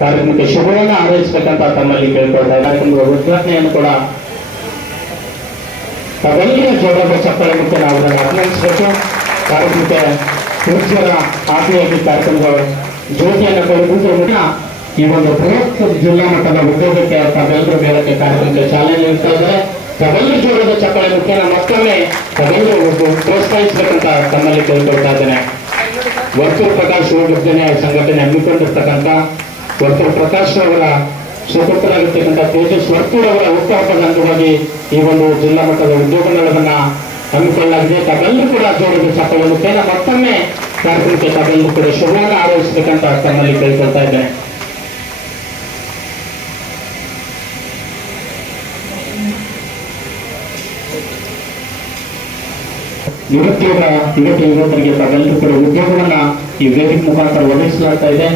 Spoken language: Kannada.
ಕಾರ್ಯಕ್ರಮಕ್ಕೆ ಶುಭವನ್ನು ಹಾರೈಸಬೇಕಂತ ತಮ್ಮಲ್ಲಿ ಕೇಳ್ಕೊಳ್ತಾ ಕಾರ್ಯಕ್ರಮದ ಉದ್ಘಾಟನೆಯನ್ನು ಕೂಡ ಜೋಡದ ಚಪ್ಪಳೆ ಮುಖ್ಯ ನಾವು ಅಭಿನಂದಿಸಬೇಕು ಕಾರ್ಯಕ್ರಮಕ್ಕೆ ಪುರುಷರ ಆತ್ಮೀಯಾಗಿ ಕಾರ್ಯಕ್ರಮದ ಜ್ಯೋತಿಯನ್ನು ಕೊಡುವುದರ ಈ ಒಂದು ಬೃಹತ್ ಜಿಲ್ಲಾ ಮಟ್ಟದ ಉದ್ಯೋಗಕ್ಕೆ ತಾವೆಲ್ಲರೂ ಬೇರಕ್ಕೆ ಕಾರ್ಯಕ್ರಮಕ್ಕೆ ಚಾಲನೆ ನೀಡ್ತಾ ಇದ್ದಾರೆ. ತಾವೆಲ್ಲರ ಜೋಡದ ಚಪ್ಪಳೆ ಮುಖ್ಯನ ಮತ್ತೊಮ್ಮೆ ತಾವೆಲ್ಲರೂ ಪ್ರೋತ್ಸಾಹಿಸಬೇಕಂತ ತಮ್ಮಲ್ಲಿ ಕೇಳ್ಕೊಳ್ತಾ ಇದ್ದೇನೆ. ವರ್ತೂರ್ ಪ್ರಕಾಶ್ ಯೋಜನೆ ಸಂಘಟನೆ ಹಮ್ಮಿಕೊಂಡಿರ್ತಕ್ಕಂಥ ವರ್ತೂರ್ ಪ್ರಕಾಶ್ ಅವರ ಸುಪುತ್ರರಾಗಿರ್ತಕ್ಕಂಥ ತೇಜಸ್ ವರ್ತೂರ್ ಅವರ ಹುಟ್ಟುಹಬ್ಬದ ಅಂಗವಾಗಿ ಈ ಒಂದು ಜಿಲ್ಲಾ ಮಟ್ಟದ ಉದ್ಯೋಗ ಮೇಳವನ್ನು ಹಮ್ಮಿಕೊಳ್ಳಲಾಗಿದೆ. ತಾವೆಲ್ಲರೂ ಕೂಡ ಜೋಡಿಗೆ ಮತ್ತೊಮ್ಮೆ ಕಾರ್ಯಕ್ರಮಕ್ಕೆ ತಾವೆಲ್ಲರೂ ಕೂಡ ಶುಭವನ್ನು ಆರೋಪಿಸಬೇಕಂತ ತಮ್ಮಲ್ಲಿ ಕೇಳ್ಕೊಳ್ತಾ ಇದ್ದೇನೆ. ನಿರುದ್ಯೋಗ ಯುವತಿ ಯುವಕರಿಗೆ ಕೂಡ ಉದ್ಯೋಗವನ್ನ ಈ ವೇದಿಕೆ ಮುಖಾಂತರ ಒದಗಿಸಲಾಗ್ತಾ ಇದೆ.